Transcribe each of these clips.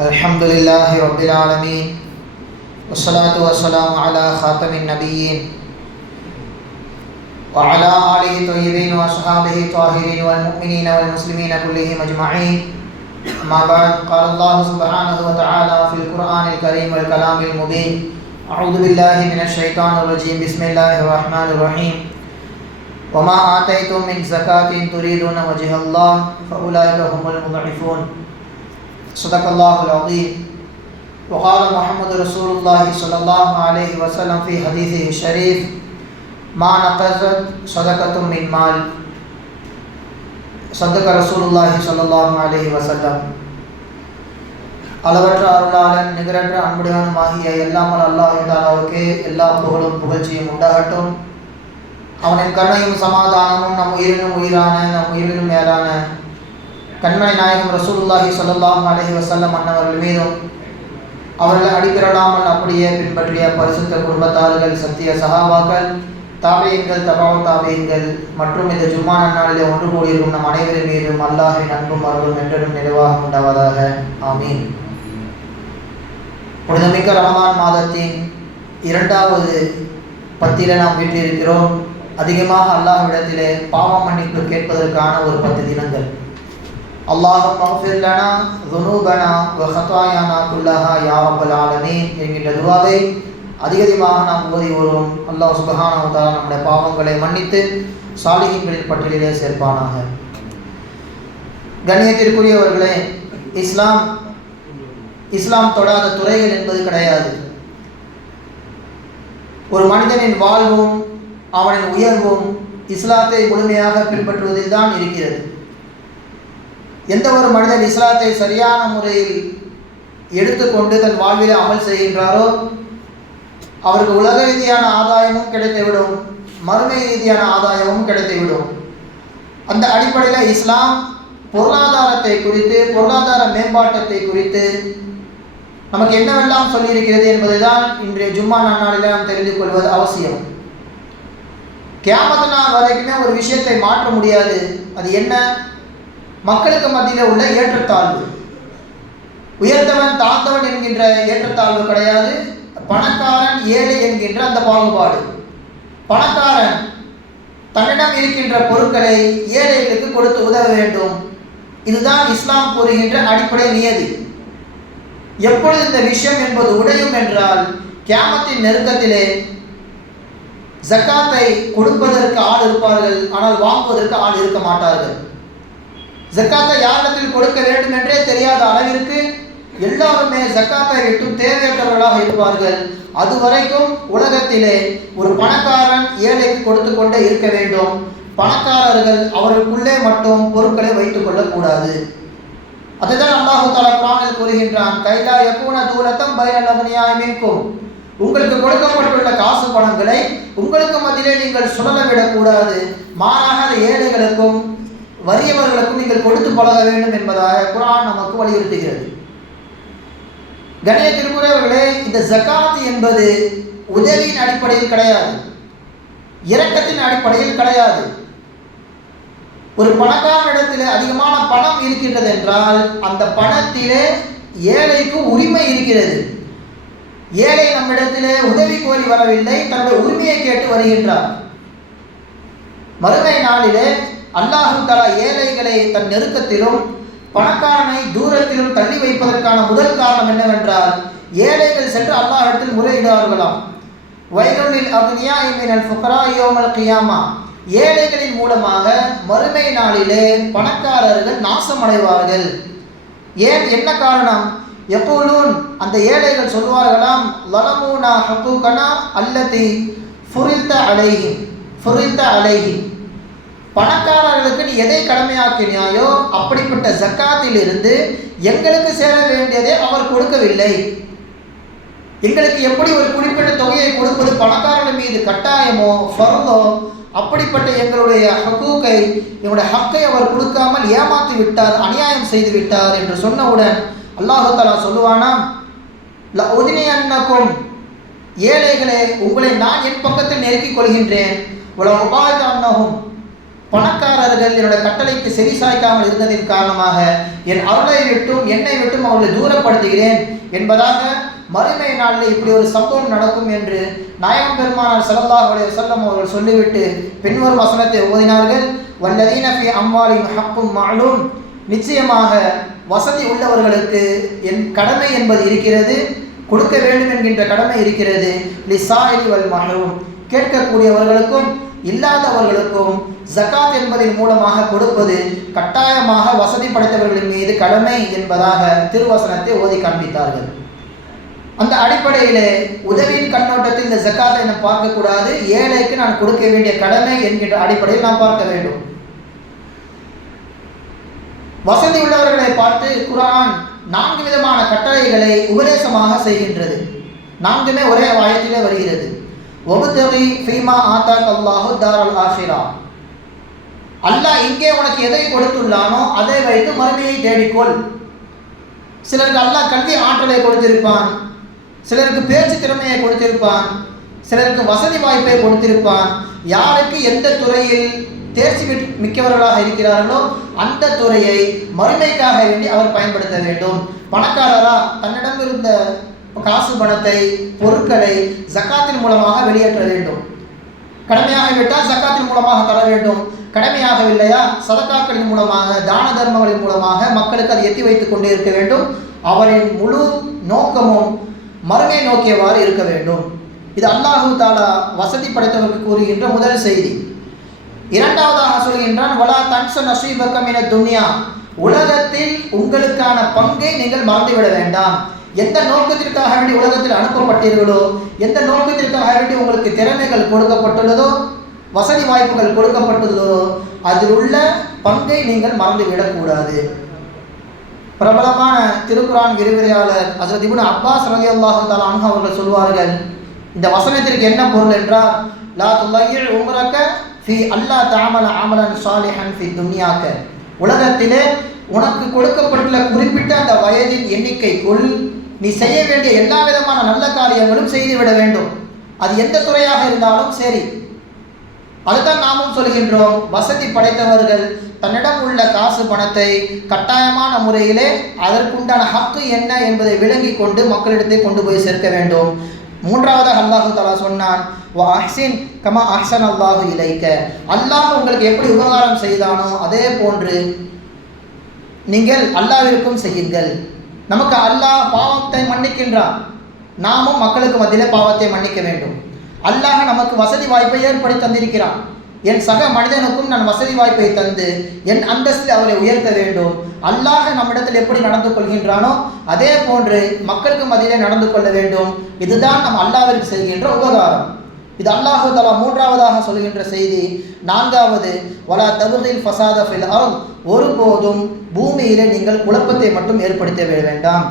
الحمد لله رب العالمين والصلاة والسلام على خاتم النبيين وعلى آله الطيبين وأصحابه الطاهرين والمؤمنين والمسلمين كلهم أجمعين أما بعد قال الله سبحانه وتعالى في القرآن الكريم والكلام المبين أعوذ بالله من الشيطان الرجيم بسم الله الرحمن الرحيم وما آتيتم من زكاة تريدون وجه الله فأولئك هم المضعفون. صدق الله العظيم وقال محمد رسول الله صلى الله عليه وسلم في حديثه الشريف ما نقصت صدقة من مال صدق رسول الله صلى الله عليه وسلم அளவற்ற அருளாளன் நிகரற்ற அன்புடையவனுமாகிய எல்லாமல் அல்லாஹ் தாலாவுக்கு எல்லா புகழும் புகழ்ச்சியும் உண்டாகட்டும் அவனின் கருணையும் சமாதானமும் நம் உயிரினும் உயிரான நம் உயிரினும் மேலான கண்மணி நாயகம் ரசூலுல்லாஹி ஸல்லல்லாஹு அலஹி வசல்லம் அன்னவர்கள் மீதும் அவர்கள் அடிப்பிரடாமல் அப்படியே பின்பற்றிய பரிசுத்த குடும்பத்தார்கள் சத்திய சகாபாக்கள் தாபியங்கள் தபாவ தாபியங்கள் மற்றும் இந்த ஜும்மா நன்னாளிலே ஒன்று கூடியிருக்கும் நம் அனைவரின் மீதும் அல்லாஹின் அன்பும் அருளும் என்றும் நிறைவாக உண்டாவதாக. ஆமீன். புனிதமிக்க ரமதான் மாதத்தின் இரண்டாவது பத்தியில நாம் வீட்டிருக்கிறோம் அதிகமாக அல்லாஹ்விடத்திலே பாவ மன்னிப்பு கேட்பதற்கான ஒரு பத்து தினங்கள். அல்லாஹும் மஃபிர் துனூபனா வ குல்லஹா யா ரப்பல் ஆலமீன் என்கின்ற துவாவை அதிகமாக நாம் ஓதி வரும் அல்லாஹ் சுபஹானஹு நம்முடைய பாவங்களை மன்னித்து சாலிஹீன்களின் பட்டியலிலே சேர்ப்பானாக. கண்ணியத்திற்குரியவர்களே இஸ்லாம் இஸ்லாம் தொடாத துறைகள் என்பது கிடையாது. ஒரு மனிதனின் வாழ்வும் அவனின் உயர்வும் இஸ்லாத்தை முழுமையாக பின்பற்றுவதில் தான் இருக்கிறது. எந்த ஒரு மனிதன் இஸ்லாத்தை சரியான முறையில் எடுத்துக்கொண்டு தன் வாழ்வில் அமல் செய்கின்றாரோ அவருக்கு உலக ரீதியான ஆதாயமும் கிடைத்துவிடும் மறுமை ரீதியான ஆதாயமும் கிடைத்துவிடும். அந்த அடிப்படையில் இஸ்லாம் பொருளாதாரத்தை குறித்து பொருளாதார மேம்பாட்டத்தை குறித்து நமக்கு என்னவெல்லாம் சொல்லியிருக்கிறது என்பதை தான் இன்றைய ஜும்மா நன்னாளில் நாம் தெரிந்து கொள்வது அவசியம். கேமத்த நாள் வரைக்குமே ஒரு விஷயத்தை மாற்ற முடியாது. அது என்ன? மக்களுக்கு மத்தியில் உள்ள ஏற்றத்தாழ்வு. உயர்ந்தவன் தாழ்ந்தவன் என்கின்ற ஏற்றத்தாழ்வு கிடையாது. பணக்காரன் ஏழை என்கின்ற அந்த பாகுபாடு. பணக்காரன் தன்னிடம் இருக்கின்ற பொருட்களை ஏழைகளுக்கு கொடுத்து உதவ வேண்டும். இதுதான் இஸ்லாம் கூறுகின்ற அடிப்படை நியதி. எப்பொழுது இந்த விஷயம் என்பது உடையும் என்றால் கேமத்தின் நெருக்கத்திலே ஜக்காத்தை கொடுப்பதற்கு ஆள் இருப்பார்கள் ஆனால் வாங்குவதற்கு ஆள் இருக்க மாட்டார்கள். ஜக்காத்தை யாரிடத்தில் கொடுக்க வேண்டும் என்றே தெரியாத அளவிற்கு எல்லாருமே ஜக்காத்தை விட்டும் தேவையற்றவர்களாக இருப்பார்கள். அது வரைக்கும் உலகத்திலே ஒரு பணக்காரன் ஏழைக்கு கொடுத்து கொண்டே இருக்க வேண்டும். பணக்காரர்கள் அவர்களுக்குள்ளே மட்டும் பொருட்களை வைத்துக் கொள்ளக்கூடாது. அதுதான் அல்லாஹு தாலா குரானில் கூறுகின்றான் கைலா யக்கூன தூரத்தம் பயனலவனியாய் மீன்கும். உங்களுக்கு கொடுக்கப்பட்டுள்ள காசு பணங்களை உங்களுக்கு மத்தியிலே நீங்கள் சுழல விடக்கூடாது மாறாக ஏழைகளுக்கும் வறியவர்களுக்கும் நீங்கள் கொடுத்து பழக வேண்டும் என்பதாக குரான் நமக்கு வலியுறுத்துகிறது. கணிய திருமுறைவர்களே இந்த ஜக்காத் என்பது உதவியின் அடிப்படையில் கிடையாது. இரக்கத்தின் அடிப்படையில் கிடையாது. ஒரு பணக்காரனிடத்தில் அதிகமான பணம் இருக்கின்றது என்றால் அந்த பணத்திலே ஏழைக்கு உரிமை இருக்கிறது. ஏழை நம்மிடத்திலே உதவி கோரி வரவில்லை தன்னுடைய உரிமையை கேட்டு வருகின்றார். மறுமை நாளிலே அல்லாஹு தலா ஏழைகளை தன் நெருக்கத்திலும் பணக்காரனை தூரத்திலும் தள்ளி வைப்பதற்கான முதல் காரணம் என்னவென்றால் ஏழைகள் சென்று அல்லாஹிடத்தில் முறையிடுவார்களாம். வைரலில் அக்னியா இமினல் ஃபுக்ரா யோமல் கியாமா. ஏழைகளின் மூலமாக மறுமை நாளிலே பணக்காரர்கள் நாசமடைவார்கள். ஏன் என்ன காரணம்? எப்போதும் அந்த ஏழைகள் சொல்வார்களாம் லலமூனா ஹக்கூகனா அல்லதி ஃபுரித்த அலைஹி ஃபுரித்த அலைஹி. பணக்காரர்களுக்கு நீ எதை கடமையாக்கினாயோ அப்படிப்பட்ட ஜக்காத்தில் இருந்து எங்களுக்கு சேர வேண்டியதை அவர் கொடுக்கவில்லை. எங்களுக்கு எப்படி ஒரு குறிப்பிட்ட தொகையை கொடுப்பது பணக்காரர்கள் மீது கட்டாயமோ ஃபர்தோ அப்படிப்பட்ட எங்களுடைய ஹக்கூக்கை எங்களுடைய ஹக்கை அவர் கொடுக்காமல் ஏமாற்றி விட்டார் அநியாயம் செய்து விட்டார் என்று சொன்னவுடன் அல்லாஹாலா சொல்லுவானாம் ல ஏழைகளே உங்களை நான் என் பக்கத்தில் நெருக்கிக் கொள்கின்றேன். உலக உபாத பணக்காரர்கள் என்னுடைய கட்டளைக்கு செவி சாய்க்காமல் இருந்ததின் காரணமாக என் அருளை விட்டும் என்னை விட்டும் அவர்களை தூரப்படுத்துகிறேன் என்பதாக மறுமை நாளில் இப்படி ஒரு சம்பவம் நடக்கும் என்று நாயகம் பெருமானார் ஸல்லல்லாஹு அலைய வஸல்லம் அவர்கள் சொல்லிவிட்டு பின்வரும் வசனத்தை ஓதினார்கள். வல்லதீனபி அம்மாளின் ஹப்பும் ஹக்கும் நிச்சயமாக வசதி உள்ளவர்களுக்கு என் கடமை என்பது இருக்கிறது கொடுக்க வேண்டும் என்கின்ற கடமை இருக்கிறது. லிசாயி வல் மகளும் கேட்கக்கூடியவர்களுக்கும் இல்லாதவர்களுக்கும் ஜக்காத் என்பதன் மூலமாக கொடுப்பது கட்டாயமாக வசதி படைத்தவர்களின் மீது கடமை என்பதாக திருவசனத்தை ஓதி காண்பித்தார்கள். அந்த அடிப்படையிலே உதவியின் கண்ணோட்டத்தில் இந்த ஜக்காத்தை நாம் பார்க்கக்கூடாது. ஏழைக்கு நான் கொடுக்க வேண்டிய கடமை என்கின்ற அடிப்படையில் நாம் பார்க்க வேண்டும். வசதி உள்ளவர்களை பார்த்து குரான் நான்கு விதமான கட்டளைகளை உபதேசமாக செய்கின்றது. நான்குமே ஒரே வாயத்திலே வருகிறது. ஒபுத்தகி ஃபீமா ஆத்தா அல்லாஹு தாரல் ஆஷிரா இங்கே உனக்கு எதை கொடுத்துள்ளானோ அதை வைத்து மறுமையை தேடிக்கொள். சிலருக்கு அல்லாஹ் கல்வி ஆற்றலை கொடுத்திருப்பான். சிலருக்கு பேச்சு திறமையை கொடுத்திருப்பான். சிலருக்கு வசதி வாய்ப்பை கொடுத்திருப்பான். யாருக்கு எந்த துறையில் தேர்ச்சி மிக்கவர்களாக இருக்கிறார்களோ அந்த துறையை மறுமைக்காக வேண்டி அவர் பயன்படுத்த வேண்டும். பணக்காரரா தன்னிடம் இருந்த காசு பணத்தை பொருட்களை ஜக்காத்தின் மூலமாக வெளியேற்ற வேண்டும். கடமையாகிவிட்டால் ஜக்காத்தின் மூலமாக தர வேண்டும். கடமையாகவில்லையா? சதக்காக்களின் மூலமாக தான தர்மங்களின் மூலமாக மக்களுக்கு அதை எத்தி வைத்துக் கொண்டே இருக்க வேண்டும். அவரின் முழு நோக்கமும் மறுமை நோக்கியவாறு இருக்க வேண்டும். இது அல்லாஹு தாலா வசதி படைத்தவருக்கு கூறுகின்ற முதல் செய்தி. இரண்டாவதாக சொல்கின்றான் வலா தன்ச நசீபக்கம் என துன்யா. உலகத்தில் உங்களுக்கான பங்கை நீங்கள் மறந்துவிட வேண்டாம். எந்த நோக்கத்திற்காக வேண்டி உலகத்தில் அனுப்பப்பட்டீர்களோ எந்த நோக்கத்திற்காக வேண்டி உங்களுக்கு திறமைகள் கொடுக்கப்பட்டுள்ளதோ வசதி வாய்ப்புகள் கொடுக்கப்பட்டுள்ளதோ அதில் உள்ள பங்கை நீங்கள் மறந்துவிடக்கூடாது பிரபலமான திருக்குறான் விரிவுரையாளர் ஹசரத் இப்னு அப்பாஸ் ரலி அல்லாஹு தாலா அவர்கள் சொல்வார்கள் இந்த வசனத்திற்கு என்ன பொருள் என்றால் லா துல்லையில் உமரக்க ஃபி அல்லா தாமல ஆமலன் சாலிஹன் ஃபி துன்யாக்க. உலகத்திலே உனக்கு கொடுக்கப்பட்டுள்ள குறிப்பிட்ட அந்த வயதின் எண்ணிக்கைக்குள் நீ செய்ய வேண்டிய எல்லா விதமான நல்ல காரியங்களும் செய்துவிட வேண்டும். அது எந்த துறையாக இருந்தாலும் சரி அதுதான் நாமும் சொல்கின்றோம். வசதி படைத்தவர்கள் தன்னிடம் உள்ள காசு பணத்தை கட்டாயமான முறையிலே அதற்குண்டான ஹக்கு என்ன என்பதை விளங்கி கொண்டு மக்களிடத்தை கொண்டு போய் சேர்க்க வேண்டும். மூன்றாவதாக அல்லாஹு தலா சொன்னான் வா அஹ்சின் கமா அஹ்சன் அல்லாஹு இலைக்க. அல்லாஹ் உங்களுக்கு எப்படி உபகாரம் செய்தானோ அதே போன்று நீங்கள் அல்லாவிற்கும் செய்யுங்கள். நமக்கு அல்லாஹ் பாவத்தை மன்னிக்கின்றான். நாமும் மக்களுக்கு மத்தியிலே பாவத்தை மன்னிக்க வேண்டும். அல்லாஹ் நமக்கு வசதி வாய்ப்பை ஏற்படுத்தி தந்திருக்கிறான். என் சக மனிதனுக்கும் நான் வசதி வாய்ப்பை தந்து என் அந்தஸ்தில் அவரை உயர்த்த வேண்டும். அல்லாஹ் நம்மிடத்தில் எப்படி நடந்து கொள்கின்றானோ அதே போன்று மக்களுக்கு மதியிலே நடந்து கொள்ள வேண்டும். இதுதான் நம் அல்லாவிற்கு செய்கின்ற உபகாரம். இது அல்லாஹு தலா மூன்றாவதாக சொல்கின்ற செய்தி. நான்காவது வலா தகுதில் ஃபசாத ஃபில் ஒருபோதும் பூமியிலே நீங்கள் குழப்பத்தை மட்டும் ஏற்படுத்த வேண்டாம்.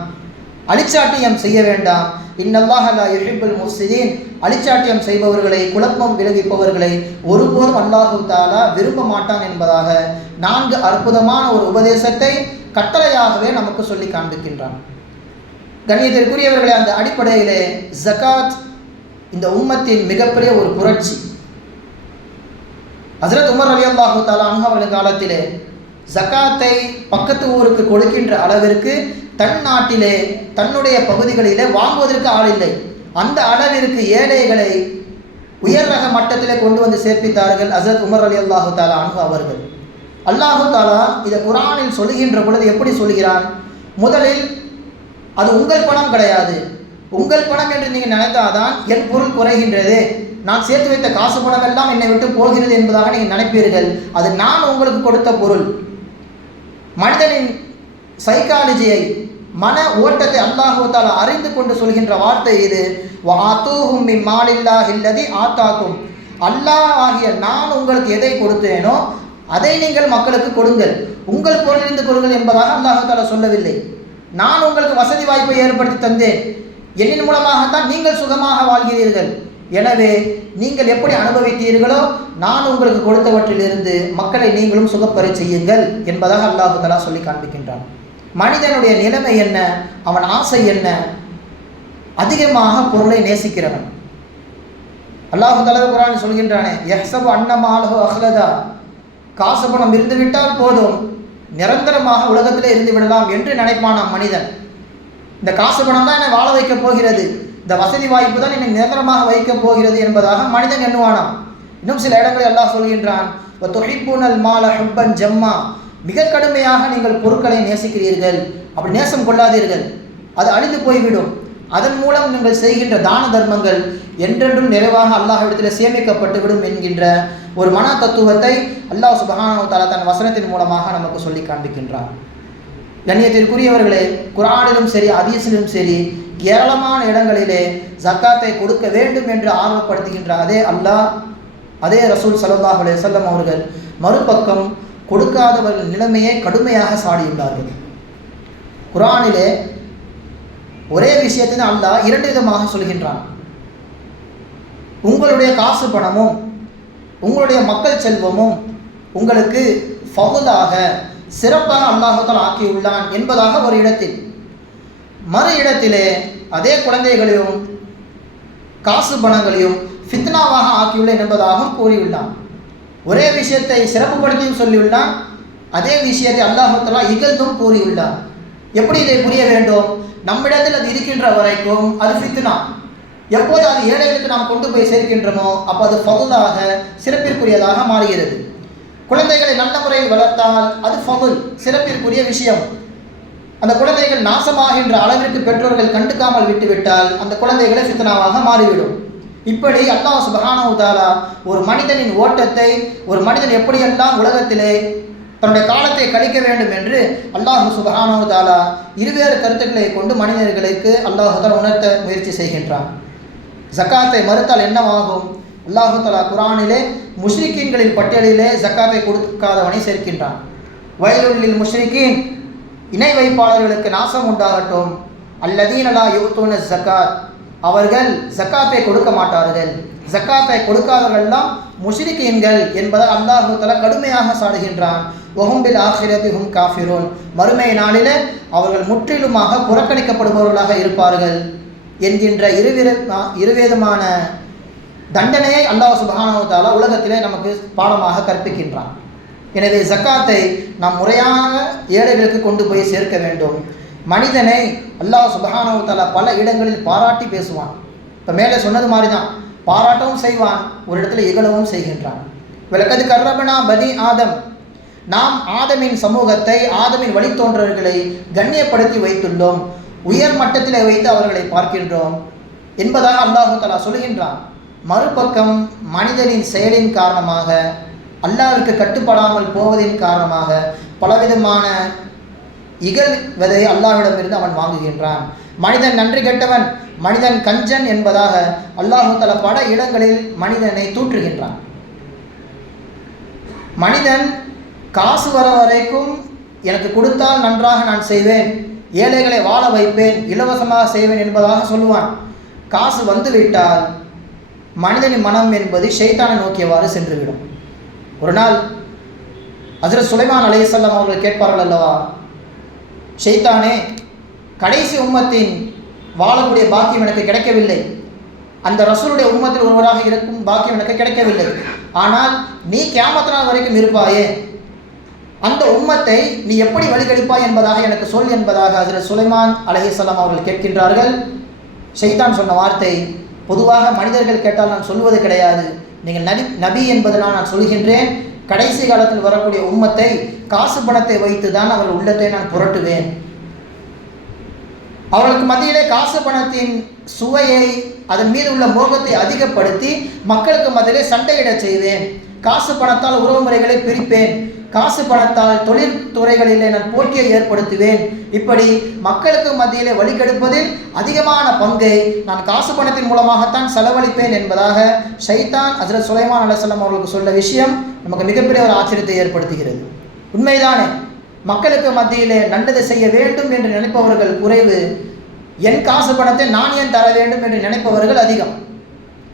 அழிச்சாட்டியம் செய்ய வேண்டாம். இன்னல்லாஹ் எஹிபுல் யுஹிப்புல் அழிச்சாட்டியம் செய்பவர்களை குழப்பம் விளைவிப்பவர்களை ஒருபோதும் அல்லாஹு தாலா விரும்ப மாட்டான் என்பதாக நான்கு அற்புதமான ஒரு உபதேசத்தை கட்டளையாகவே நமக்கு சொல்லி காண்பிக்கின்றான். கண்ணியத்திற்குரியவர்களை அந்த அடிப்படையிலே ஜகாத் இந்த உம்மத்தின் மிகப்பெரிய ஒரு புரட்சி. ஹசரத் உமர் அலி அல்லாஹு தாலா அவர்களின் காலத்திலே ஜகாத்தை பக்கத்து ஊருக்கு கொடுக்கின்ற அளவிற்கு தன் நாட்டிலே தன்னுடைய பகுதிகளிலே வாங்குவதற்கு ஆள் இல்லை அந்த அளவிற்கு ஏழைகளை உயர் ரக மட்டத்திலே கொண்டு வந்து சேர்ப்பித்தார்கள் அசத் உமர் அலி அல்லாஹு தாலா அன்ஹு அவர்கள். அல்லாஹு தாலா இதை குரானில் சொல்லுகின்ற பொழுது எப்படி சொல்கிறான் முதலில் அது உங்கள் பணம் கிடையாது. உங்கள் பணம் என்று நீங்கள் நினைத்தாதான் என் பொருள் குறைகின்றது. நான் சேர்த்து வைத்த காசு பணம் எல்லாம் என்னை விட்டு போகிறது என்பதாக நீங்கள் நினைப்பீர்கள். அது நான் உங்களுக்கு கொடுத்த பொருள். மனிதனின் சைக்காலஜியை மன ஓட்டத்தை அல்லாஹுத்தால அறிந்து கொண்டு சொல்கின்ற வார்த்தை இது. வாத்தூஹும் மின் இல்லதி ஆத்தாக்கும். அல்லாஹ் ஆகிய நான் உங்களுக்கு எதை கொடுத்தேனோ அதை நீங்கள் மக்களுக்கு கொடுங்கள். உங்கள் பொருளிந்து கொடுங்கள் என்பதாக அல்லாஹால சொல்லவில்லை. நான் உங்களுக்கு வசதி வாய்ப்பை ஏற்படுத்தி தந்தேன். என்னின் மூலமாகத்தான் நீங்கள் சுகமாக வாழ்கிறீர்கள். எனவே நீங்கள் எப்படி அனுபவித்தீர்களோ நான் உங்களுக்கு கொடுத்தவற்றிலிருந்து மக்களை நீங்களும் சுகப்பெற செய்யுங்கள் என்பதாக அல்லாஹு தலா சொல்லி காண்பிக்கின்றான். மனிதனுடைய நிலைமை என்ன? அவன் ஆசை என்ன? அதிகமாக பொருளை நேசிக்கிறவன். அல்லாஹு தலா குரான் சொல்கின்றானே யஹ்சபு அன்னமாலஹு அஹ்லதா. காசு பணம் இருந்துவிட்டால் போதும் நிரந்தரமாக உலகத்தில் இருந்து விடலாம் என்று நினைப்பானாம் மனிதன். இந்த காசு பணம் தான் என்னை வாழ வைக்கப் போகிறது. இந்த வசதி வாய்ப்பு தான் என்னை நிரந்தரமாக வைக்கப் போகிறது என்பதாக மனிதன் எண்ணுவானாம். இன்னும் சில இடங்களில் அல்லாஹ் சொல்கின்றான் தொகைப்பூனல் மால ஹப்பன் ஜம்மா. மிக கடுமையாக நீங்கள் பொருட்களை நேசிக்கிறீர்கள். அப்படி நேசம் கொள்ளாதீர்கள். அது அழிந்து போய்விடும். அதன் மூலம் நீங்கள் செய்கின்ற தான தர்மங்கள் என்றென்றும் நிறைவாக அல்லாஹ்விடத்தில் சேமிக்கப்பட்டுவிடும் என்கின்ற ஒரு மன தத்துவத்தை அல்லாஹ் சுபஹானு தாலா தன் வசனத்தின் மூலமாக நமக்கு சொல்லி காண்பிக்கின்றான். கண்ணியத்திற்குரியவர்களே குரானிலும் சரி அதீசிலும் சரி ஏராளமான இடங்களிலே ஜக்காத்தை கொடுக்க வேண்டும் என்று ஆர்வப்படுத்துகின்ற அதே அல்லாஹ் அதே ரசூல் சல்லாஹ் அலையம் அவர்கள் மறுபக்கம் கொடுக்காதவர்கள் நிலைமையை கடுமையாக சாடியுள்ளார்கள் குரானிலே ஒரே விஷயத்தின் அல்லாஹ் இரண்டு விதமாக சொல்கின்றான். உங்களுடைய காசு பணமும் உங்களுடைய மக்கள் செல்வமும் உங்களுக்கு ஃபவுலாக சிறப்பாக அல்லாஹத்தால் ஆக்கியுள்ளான் என்பதாக ஒரு இடத்தில். மறு இடத்திலே அதே குழந்தைகளையும் காசு பணங்களையும் ஃபித்னாவாக ஆக்கியுள்ளேன் என்பதாகவும் கூறியுள்ளான். ஒரே விஷயத்தை சிறப்புப்படுத்தியும் சொல்லியுள்ளான். அதே விஷயத்தை அல்லாஹத்தலா இகழ்ந்தும் கூறியுள்ளான். எப்படி இதை புரிய வேண்டும்? நம்மிடத்தில் அது இருக்கின்ற வரைக்கும் அது ஃபித்னா. எப்போது அது ஏழைகளுக்கு நாம் கொண்டு போய் சேர்க்கின்றோமோ அப்போ அது பகுலாக சிறப்பிற்குரியதாக மாறுகிறது. குழந்தைகளை நல்ல முறையில் வளர்த்தால் அது பகுல் சிறப்பிற்குரிய விஷயம். அந்த குழந்தைகள் நாசமாகின்ற அளவிற்கு பெற்றோர்கள் கண்டுக்காமல் விட்டுவிட்டால் அந்த குழந்தைகளை சித்தனாவாக மாறிவிடும். இப்படி அல்லாஹ் சுபஹானவுதாலா ஒரு மனிதனின் ஓட்டத்தை ஒரு மனிதன் எப்படியெல்லாம் உலகத்திலே தன்னுடைய காலத்தை கழிக்க வேண்டும் என்று அல்லாஹ் சுபஹானஹு இருவேறு கருத்துக்களை கொண்டு மனிதர்களுக்கு அல்லாஹ் உணர்த்த முயற்சி செய்கின்றான். ஜக்காத்தை மறுத்தால் என்னவாகும்? அல்லாஹு தலா குரானிலே முஷ்ரிக்கீன்களின் பட்டியலிலே ஜக்காத்தை கொடுக்காதவனை சேர்க்கின்றான். வயலுள்ளில் முஷ்ரிக்கீன் இணை வைப்பாளர்களுக்கு நாசம் உண்டாகட்டும். அல்லதீனலா யுக்தூன ஜக்காத் அவர்கள் ஜக்காத்தை கொடுக்க மாட்டார்கள். ஜக்காத்தை கொடுக்காதவர்கள்லாம் முஷ்ரிகீன்கள் என்பதை அல்லாஹு தலா கடுமையாக சாடுகின்றான். ஒஹும்பில் ஆஹிரதி ஹும் காஃபிரோன். மறுமை நாளிலே அவர்கள் முற்றிலுமாக புறக்கணிக்கப்படுபவர்களாக இருப்பார்கள் என்கின்ற இருவிர இருவேதமான தண்டனையை அல்லாஹ் சுபானவத்தால உலகத்திலே நமக்கு பாடமாக கற்பிக்கின்றான். எனவே ஜக்காத்தை நாம் முறையாக ஏழைகளுக்கு கொண்டு போய் சேர்க்க வேண்டும். மனிதனை அல்லாஹ் சுபஹானு தலா பல இடங்களில் பாராட்டி பேசுவான். இப்போ மேலே சொன்னது மாதிரி தான் பாராட்டவும் செய்வான் ஒரு இடத்துல இகழவும் செய்கின்றான். விளக்கது கர்ரபனா பதி ஆதம். நாம் ஆதமின் சமூகத்தை ஆதமின் வழித்தோன்றர்களை கண்ணியப்படுத்தி வைத்துள்ளோம். உயர் மட்டத்தில் வைத்து அவர்களை பார்க்கின்றோம் என்பதாக அல்லாஹு தலா சொல்கின்றான். மறுபக்கம் மனிதனின் செயலின் காரணமாக அல்லாவிற்கு கட்டுப்படாமல் போவதின் காரணமாக பலவிதமான இகழ்வதை அல்லாஹ்விடமிருந்து அவன் வாங்குகின்றான். மனிதன் நன்றி கெட்டவன் மனிதன் கஞ்சன் என்பதாக அல்லாஹு தல பல இடங்களில் மனிதனை தூற்றுகின்றான். மனிதன் காசு வர வரைக்கும் எனக்கு கொடுத்தால் நன்றாக நான் செய்வேன் ஏழைகளை வாழ வைப்பேன் இலவசமாக செய்வேன் என்பதாக சொல்லுவான். காசு வந்துவிட்டால் மனிதனின் மனம் என்பது ஷைத்தானை நோக்கியவாறு சென்றுவிடும். ஒரு நாள் ஹஜரத் சுலைமான் அலையசல்லம் அவர்கள் கேட்பார்கள் அல்லவா ஷெய்தானே கடைசி உம்மத்தின் வாழக்கூடிய பாக்கியம் எனக்கு கிடைக்கவில்லை. அந்த ரசூலுடைய உம்மத்தில் ஒருவராக இருக்கும் பாக்கியம் எனக்கு கிடைக்கவில்லை. ஆனால் நீ கியாமத்து நாள் வரைக்கும் இருப்பாயே. அந்த உம்மத்தை நீ எப்படி வழிகெடுப்பாய் என்பதாக எனக்கு சொல் என்பதாக அதில் சுலைமான் அலஹிசல்லாம் அவர்கள் கேட்கின்றார்கள். ஷெய்தான் சொன்ன வார்த்தை பொதுவாக மனிதர்கள் கேட்டால் நான் சொல்வது கிடையாது. நீங்கள் நபி நபி என்பதனால் நான் சொல்கின்றேன் கடைசி காலத்தில் வரக்கூடிய உம்மத்தை காசு பணத்தை வைத்து தான் அவர்கள் உள்ளத்தை நான் புரட்டுவேன். அவர்களுக்கு மத்தியிலே காசு பணத்தின் சுவையை அதன் மீது உள்ள மோகத்தை அதிகப்படுத்தி மக்களுக்கு மத்தியிலே சண்டையிடச் செய்வேன். காசு பணத்தால் உறவு முறைகளை பிரிப்பேன். காசு பணத்தால் தொழில்துறைகளிலே நான் போட்டியை ஏற்படுத்துவேன். இப்படி மக்களுக்கு மத்தியிலே வழிகெடுப்பதில் அதிகமான பங்கை நான் காசு பணத்தின் மூலமாகத்தான் செலவழிப்பேன் என்பதாக ஷைத்தான் ஹஜரத் சுலைமான் அலுவலம் அவர்களுக்கு சொல்ல விஷயம் நமக்கு மிகப்பெரிய ஒரு ஆச்சரியத்தை ஏற்படுத்துகிறது. உண்மைதானே மக்களுக்கு மத்தியிலே நல்லது செய்ய வேண்டும் என்று நினைப்பவர்கள் குறைவு என் காசு பணத்தை நான் ஏன் தர வேண்டும் என்று நினைப்பவர்கள் அதிகம்.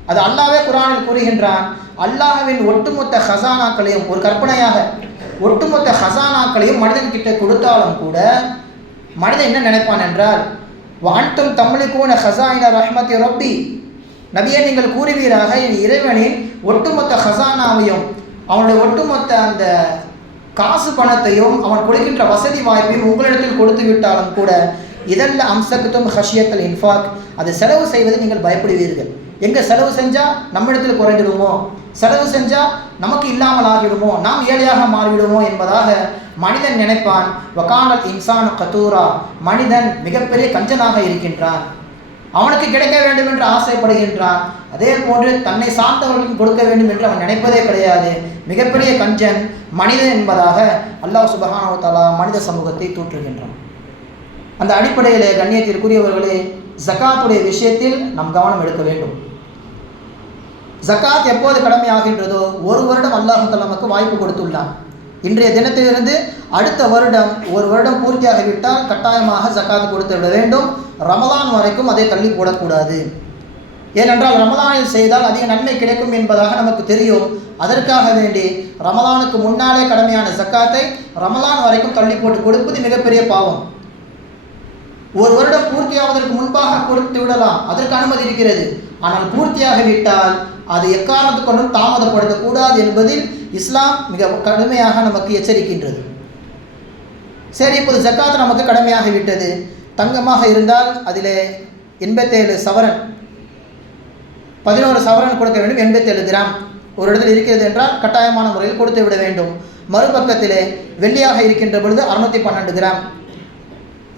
அது அல்லாவே குரானில் கூறுகின்றான் அல்லாஹ்வின் ஒட்டுமொத்த ஹசானாக்களையும் ஒரு கற்பனையாக ஒட்டுமொத்த ஹசானாக்களையும் மனிதன் கிட்ட கொடுத்தாலும் கூட மனிதன் என்ன நினைப்பான் என்றால் வாண்டும் தமிழுக்கூன ஹசாயின ரஹ்மத்தி ரொப்பி. நபியை நீங்கள் கூறுவீராக என் இறைவனின் ஒட்டுமொத்த ஹசானாவையும் அவனுடைய ஒட்டுமொத்த அந்த காசு பணத்தையும் அவன் கொடுக்கின்ற வசதி வாய்ப்பையும் உங்களிடத்தில் கொடுத்து விட்டாலும் கூட இதல்ல அம்சக்கத்தும் ஹஷியத்தல் இன்ஃபாக். அதை செலவு செய்வதை நீங்கள் பயப்படுவீர்கள். எங்கே செலவு செஞ்சால் நம்மிடத்தில் குறைஞ்சிடுவோம் செலவு செஞ்சால் நமக்கு இல்லாமல் ஆகிவிடுமோ? நாம் ஏழையாக மாறிவிடுமோ என்பதாக மனிதன் நினைப்பான். வக்கானல் இன்சான் கத்தூரா மனிதன் மிகப்பெரிய கஞ்சனாக இருக்கின்றான். அவனுக்கு கிடைக்க வேண்டும் என்று ஆசைப்படுகின்றான். அதே போன்று தன்னை சார்ந்தவர்களுக்கு கொடுக்க வேண்டும் என்று அவன் நினைப்பதே கிடையாது. மிகப்பெரிய கஞ்சன் மனிதன் என்பதாக அல்லாஹ் சுபஹானவத்தாலா மனித சமூகத்தை தூற்றுகின்றான். அந்த அடிப்படையிலே கண்ணியத்திற்குரியவர்களே ஜக்காத்துடைய விஷயத்தில் நாம் கவனம் எடுக்க வேண்டும். ஜக்காத் எப்போது கடமையாகின்றதோ ஒரு வருடம் அல்லாஹு நமக்கு வாய்ப்பு கொடுத்துள்ளான். இன்றைய தினத்திலிருந்து அடுத்த வருடம் ஒரு வருடம் பூர்த்தியாகிவிட்டால் கட்டாயமாக ஜக்காத் கொடுத்து விட வேண்டும். ரமலான் வரைக்கும் அதை தள்ளி போடக்கூடாது. ஏனென்றால் ரமலானில் செய்தால் அதிக நன்மை கிடைக்கும் என்பதாக நமக்கு தெரியும். அதற்காக வேண்டி ரமலானுக்கு முன்னாலே கடமையான ஜக்காத்தை ரமலான் வரைக்கும் தள்ளி போட்டு கொடுப்பது மிகப்பெரிய பாவம். ஒரு வருடம் பூர்த்தியாவதற்கு முன்பாக கொடுத்து விடலாம். அதற்கு அனுமதி இருக்கிறது. ஆனால் பூர்த்தியாக விட்டால் அது எக்காரணத்து கொண்டும் தாமதப்படுத்தக்கூடாது என்பதில் இஸ்லாம் மிக கடுமையாக நமக்கு எச்சரிக்கின்றது. சரி இப்போது ஜக்காத் நமக்கு கடமையாகி விட்டது. தங்கமாக இருந்தால் அதிலே எண்பத்தேழு சவரன் பதினோரு சவரன் கொடுக்க வேண்டும் எண்பத்தேழு கிராம். ஒரு இடத்தில் இருக்கிறது என்றால் கட்டாயமான முறையில் கொடுத்து விட வேண்டும். மறுபக்கத்திலே வெள்ளியாக இருக்கின்ற பொழுது அறுநூத்தி பன்னெண்டு கிராம்.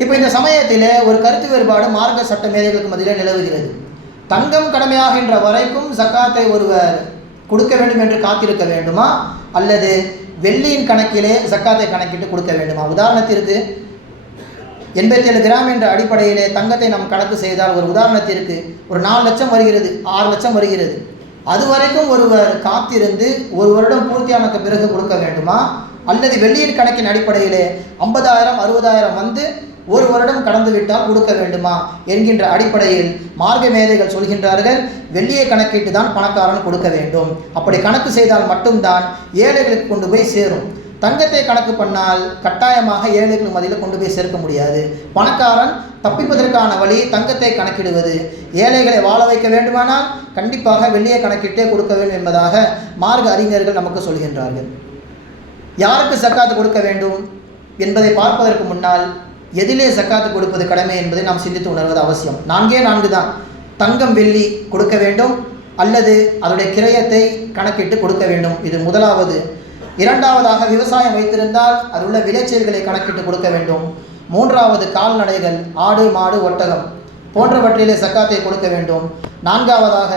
இப்போ இந்த சமயத்தில் ஒரு கருத்து வேறுபாடு மார்க்க சட்ட மேதைகளுக்கு மத்தியில் நிலவுகிறது. தங்கம் கடமையாகின்ற வரைக்கும் ஜக்காத்தை ஒருவர் கொடுக்க வேண்டும் என்று காத்திருக்க வேண்டுமா? அல்லது வெள்ளியின் கணக்கிலே ஜக்காத்தை கணக்கிட்டு கொடுக்க வேண்டுமா? உதாரணத்திற்கு எண்பத்தேழு கிராம் என்ற அடிப்படையிலே தங்கத்தை நாம் கணக்கு செய்தால் ஒரு உதாரணத்திற்கு ஒரு நாலு லட்சம் வருகிறது ஆறு லட்சம் வருகிறது. அது வரைக்கும் ஒருவர் காத்திருந்து ஒரு வருடம் பூர்த்தியானக்கு பிறகு கொடுக்க வேண்டுமா? அல்லது வெள்ளியின் கணக்கின் அடிப்படையிலே ஐம்பதாயிரம் அறுபதாயிரம் வந்து ஒரு வருடம் கடந்துவிட்டால் கொடுக்க வேண்டுமா? என்கின்ற அடிப்படையில் மார்க்க மேதைகள் சொல்கின்றார்கள் வெள்ளியை கணக்கிட்டு தான் பணக்காரன் கொடுக்க வேண்டும். அப்படி கணக்கு செய்தால் மட்டும்தான் ஏழைகளுக்கு கொண்டு போய் சேரும். தங்கத்தை கணக்கு பண்ணால் கட்டாயமாக ஏழைகள் மதியில் கொண்டு போய் சேர்க்க முடியாது. பணக்காரன் தப்பிப்பதற்கான வழி தங்கத்தை கணக்கிடுவது. ஏழைகளை வாழ வைக்க வேண்டுமானால் கண்டிப்பாக வெள்ளியை கணக்கிட்டே கொடுக்க வேண்டும் என்பதாக மார்க்க அறிஞர்கள் நமக்கு சொல்கின்றார்கள். யாருக்கு சக்காத்து கொடுக்க வேண்டும்? என்பதை பார்ப்பதற்கு முன்னால் எதிலே சக்காத்து கொடுப்பது கடமை என்பதை நாம் சிந்தித்து உணர்வது அவசியம். நான்கே நான்கு தான். தங்கம் வெள்ளி கொடுக்க வேண்டும் அல்லது அதனுடைய கிரயத்தை கணக்கிட்டு கொடுக்க வேண்டும். இது முதலாவது. இரண்டாவதாக விவசாயம் வைத்திருந்தால் அதில் உள்ள விளைச்சல்களை கணக்கிட்டு கொடுக்க வேண்டும். மூன்றாவது கால்நடைகள் ஆடு மாடு ஒட்டகம் போன்றவற்றிலே சக்காத்தை கொடுக்க வேண்டும். நான்காவதாக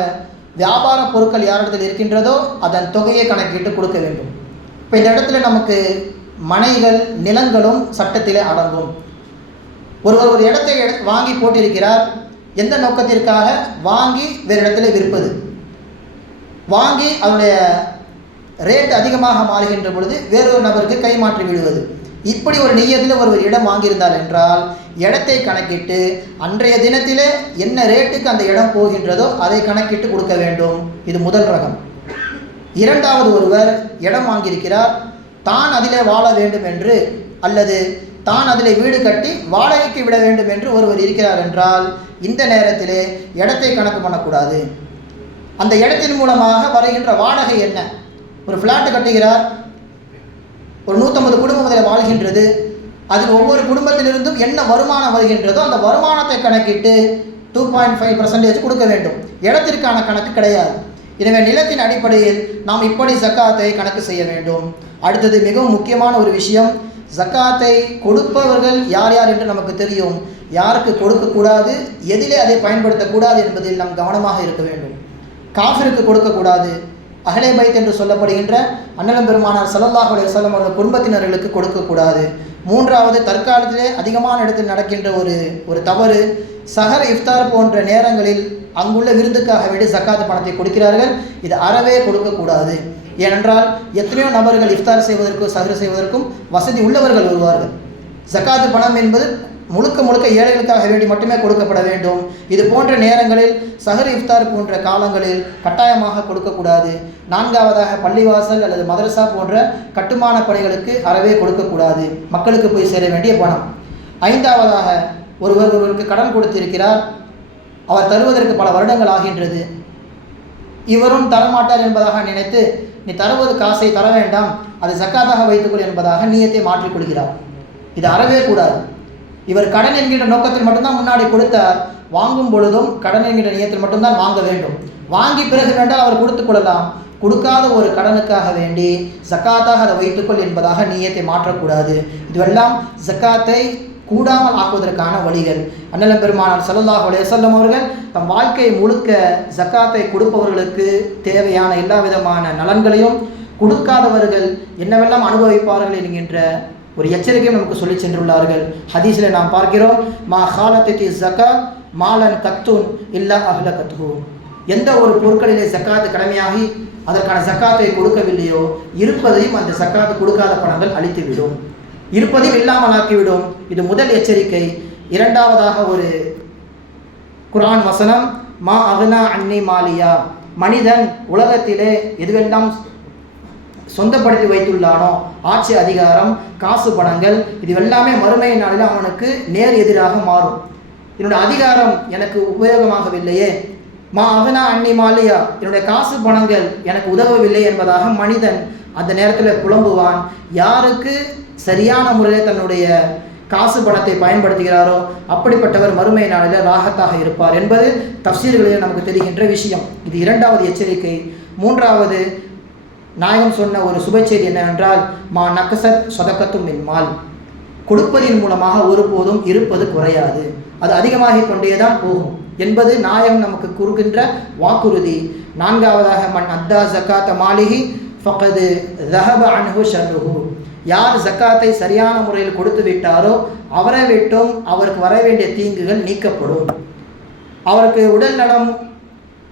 வியாபார பொருட்கள் யாரிடத்தில் இருக்கின்றதோ அதன் தொகையை கணக்கிட்டு கொடுக்க வேண்டும். இப்போ இந்த இடத்துல நமக்கு மனைகள் நிலங்களும் சட்டத்திலே அடங்கும். ஒருவர் ஒரு இடத்தை வாங்கி போட்டிருக்கிறார். எந்த நோக்கத்திற்காக? வாங்கி வேறு இடத்துல விற்பது. வாங்கி அதனுடைய ரேட் அதிகமாக மாறுகின்ற பொழுது வேறொரு நபருக்கு கைமாற்றி விடுவது. இப்படி ஒரு நெய்யத்தில் ஒருவர் இடம் வாங்கியிருந்தார் என்றால் இடத்தை கணக்கிட்டு அன்றைய தினத்திலே என்ன ரேட்டுக்கு அந்த இடம் போகின்றதோ அதை கணக்கிட்டு கொடுக்க வேண்டும். இது முதல் ரகம். இரண்டாவது ஒருவர் இடம் வாங்கியிருக்கிறார். தான் அதிலே வாழ வேண்டும் என்று அல்லது தான் அதில் வீடு கட்டி வாடகைக்கு விட வேண்டும் என்று ஒருவர் இருக்கிறார் என்றால் இந்த நேரத்திலே இடத்தை கணக்கு பண்ணக்கூடாது. அந்த இடத்தின் மூலமாக வருகின்ற வாடகை என்ன? ஒரு ஃப்ளாட்டு கட்டுகிறார். ஒரு நூற்றம்பது குடும்பம் அதில் வாழ்கின்றது. அதில் ஒவ்வொரு குடும்பத்திலிருந்தும் என்ன வருமானம் வருகின்றதோ அந்த வருமானத்தை கணக்கிட்டு டூ பாயிண்ட் ஃபைவ் பர்சன்டேஜ் கொடுக்க வேண்டும். இடத்திற்கான கணக்கு கிடையாது. எனவே நிலத்தின் அடிப்படையில் நாம் இப்படி சக்காத்தை கணக்கு செய்ய வேண்டும். அடுத்தது மிகவும் முக்கியமான ஒரு விஷயம். ஜக்காத்தை கொடுப்பவர்கள் யார் யார் என்று நமக்கு தெரியும். யாருக்கு கொடுக்கக்கூடாது எதிலே அதை பயன்படுத்தக்கூடாது என்பதில் நாம் கவனமாக இருக்க வேண்டும். காஃபிருக்கு கொடுக்கக்கூடாது. அகலே பைத் என்று சொல்லப்படுகின்ற அண்ணலம் பெருமானார் ஸல்லல்லாஹு அலைஹி அவர்கள் குடும்பத்தினர்களுக்கு கொடுக்கக்கூடாது. மூன்றாவது தற்காலத்திலே அதிகமான இடத்தில் நடக்கின்ற ஒரு ஒரு தவறு சஹர் இஃப்தார் போன்ற நேரங்களில் அங்குள்ள விருந்துக்காக வேண்டி ஜக்காத்து பணத்தை கொடுக்கிறார்கள். இது அறவே கொடுக்கக்கூடாது. ஏனென்றால் எத்தனையோ நபர்கள் இஃப்தார் செய்வதற்கும் சஹர் செய்வதற்கும் வசதி உள்ளவர்கள் வருவார்கள். ஜக்காத்து பணம் என்பது முழுக்க முழுக்க ஏழைகளுக்காக வேண்டி மட்டுமே கொடுக்கப்பட வேண்டும். இது போன்ற நேரங்களில் சஹர் இஃப்தார் போன்ற காலங்களில் கட்டாயமாக கொடுக்கக்கூடாது. நான்காவதாக பள்ளிவாசல் அல்லது மதரசா போன்ற கட்டுமான பணிகளுக்கு அறவே கொடுக்கக்கூடாது. மக்களுக்கு போய் சேர வேண்டிய பணம். ஐந்தாவதாக ஒருவர் ஒருவருக்கு கடன் கொடுத்திருக்கிறார். அவர் தருவதற்கு பல வருடங்கள் ஆகின்றது. இவரும் தரமாட்டார் என்பதாக நினைத்து நீ தருவது காசை தர வேண்டாம். அதை சக்காதாக வைத்துக்கொள் என்பதாக நீயத்தை மாற்றிக்கொள்கிறார் இது அறவே கூடாது. இவர் கடன் என்கின்ற நோக்கத்தில் மட்டும்தான் முன்னாடி கொடுத்தார் வாங்கும் பொழுதும் கடன் என்கின்ற நியத்தில் மட்டும்தான் வாங்க வேண்டும். வாங்கி பிறகு வேண்டால் அவர் கொடுத்து கொள்ளலாம். கொடுக்காத ஒரு கடனுக்காக வேண்டி ஜக்காத்தாக அதை வைத்துக்கொள் என்பதாக நீயத்தை மாற்றக்கூடாது. இதுவெல்லாம் ஜக்காத்தை கூடாமல் ஆக்குவதற்கான வழிகள். அண்ணல பெருமானார் ஸல்லல்லாஹு அலைஹி அவர்கள் தம் வாழ்க்கை முழுக்க ஜக்காத்தை கொடுப்பவர்களுக்கு தேவையான எல்லா விதமான நலன்களையும் கொடுக்காதவர்கள் என்னவெல்லாம் அனுபவிப்பார்கள் என்கின்ற ஒரு எச்சரிக்கையும் நமக்கு சொல்லி சென்றுள்ளார்கள். ஹதீஸில் நாம் பார்க்கிறோம் மா ஹாலத்தி ஜக்கா மாலன் கத்துன் இல்லா அஹ்ல கத்துகூன் எந்த ஒரு பொருட்களிலே ஜக்காத்து கடமையாகி அதற்கான ஜக்காத்தை கொடுக்கவில்லையோ இருப்பதையும் அந்த ஜக்காத்து கொடுக்காத பணங்கள் அழித்துவிடும். இருப்பதையும் இல்லாமல் ஆக்கிவிடும் இது முதல் எச்சரிக்கை. இரண்டாவதாக ஒரு குரான் வசனம் மா அகுனா அன்னி மாலியா. மனிதன் உலகத்திலே எதுவெல்லாம் சொந்தப்படுத்தி வைத்துள்ளானோ ஆட்சி அதிகாரம் காசு பணங்கள் இதுவெல்லாமே மறுமை நாளில் அவனுக்கு நேர் எதிராக மாறும். என்னுடைய அதிகாரம் எனக்கு உபயோகமாகவில்லையே. மா அவனா அன்னி மாலியா. என்னுடைய காசு பணங்கள் எனக்கு உதவவில்லை என்பதாக மனிதன் அந்த நேரத்தில் புலம்புவான். யாருக்கு சரியான முறையில் தன்னுடைய காசு பணத்தை பயன்படுத்துகிறாரோ அப்படிப்பட்டவர் மறுமை நாளில் ராகத்தாக இருப்பார் என்பது தப்சீர்களில் நமக்கு தெரிகின்ற விஷயம். இது இரண்டாவது எச்சரிக்கை. மூன்றாவது நாயகம் சொன்ன ஒரு சுப செய்தி என்னவென்றால் மா நக்கசத் சொதக்கத்தும் மின்மால் கொடுப்பதின் மூலமாக ஒருபோதும் இருப்பது குறையாது. அது அதிகமாகிக் கொண்டேதான் போகும் என்பது நாயகம் நமக்கு கூறுகின்ற வாக்குறுதி. நான்காவதாக மன் அத்தா ஜக்காத்த மாளிகி ஃபகது ரஹப அன்ஹு ஷர்ருஹு. யார் ஜக்காத்தை சரியான முறையில் கொடுத்து விட்டாரோ அவரை விட்டும் அவருக்கு வர வேண்டிய தீங்குகள் நீக்கப்படும். அவருக்கு உடல் நலம்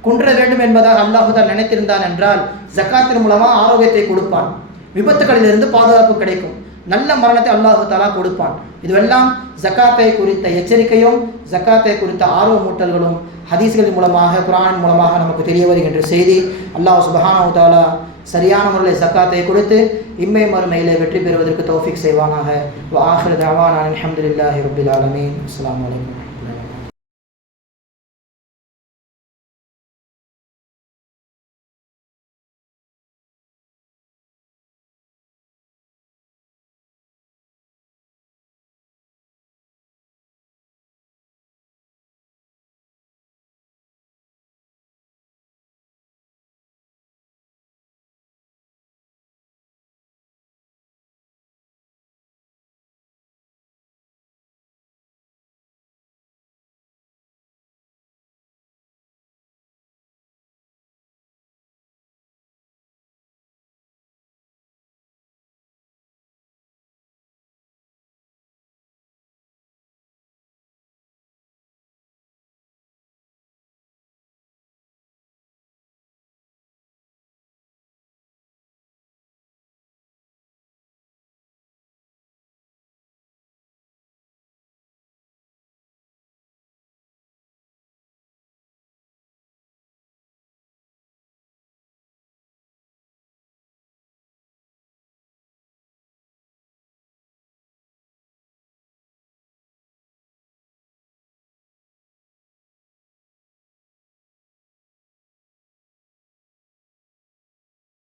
குன்ற வேண்டும் என்பதாக அல்லாஹுதான் நினைத்திருந்தான் என்றால் ஜக்காத்தின் மூலமாக ஆரோக்கியத்தை கொடுப்பான். விபத்துகளிலிருந்து பாதுகாப்பு கிடைக்கும். நல்ல மரணத்தை அல்லாஹு தாலா கொடுப்பான். இதுவெல்லாம் ஜக்காத்தை குறித்த எச்சரிக்கையும் ஜக்காத்தை குறித்த ஆர்வமூட்டல்களும் ஹதீஸ்களின் மூலமாக குரானின் மூலமாக நமக்கு தெரிய வருகின்ற செய்தி. அல்லாஹ் சுபஹானா தாலா சரியான முறையில் சக்காத்தை கொடுத்து இம்மை மறுமையிலே வெற்றி பெறுவதற்கு தௌஃபிக் செய்வானாக. வாஹர் தவானான் அல்ஹம்துலில்லாஹி ரபில் ஆலமீன். அஸ்லாம் வலைக்கம்